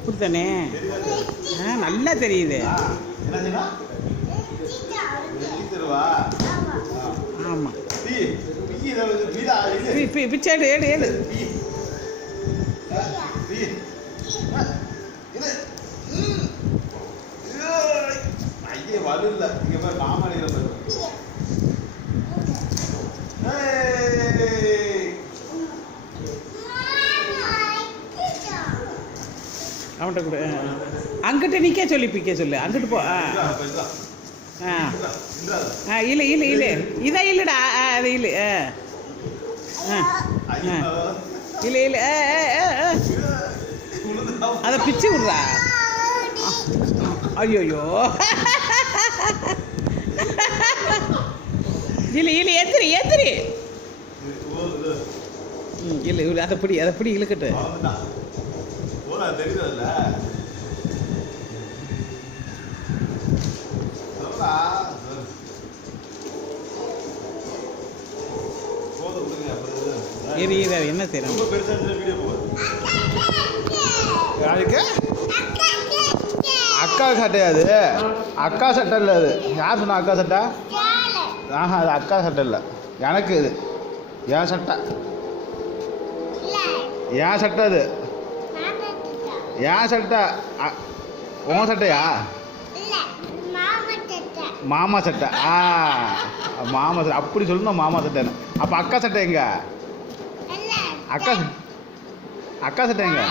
இப்படித்தானே? நல்லா தெரியுது. ஆமாம், பிச்சை எடு எடு எடு. அவன்கிட்ட கூட அங்கிட்ட நிற்க சொல்லி பிக்க சொல்லு. அங்கிட்டு போ. இல்லை இல்லை இல்லை, இதான் இல்லைடா. அது இல்லை. இல்லை இல்லை, அதை பிச்சு விட்றா. ஐயோயோ, இல்லை இல்லை, ஏத்திரி ஏத்திரி. இல்லை இல்லை, அதை பிடி இழுக்கட்டு. என்ன செய்யணும்? அக்கா சட்டை. அது அக்கா சட்டை இல்லை. அது யார் சொன்னா அக்கா சட்டை? அது அக்கா சட்டை இல்லை. எனக்கு இது என் சட்டை. என் சட்டை. அது என் சட்டை. உன் சட்டையா? மாமா சட்டை. மாமா சட்டை அப்படி சொல்லணும். மாமா சட்டைன்னு. அப்போ அக்கா சட்டை எங்க? அக்கா சட்டை எங்க?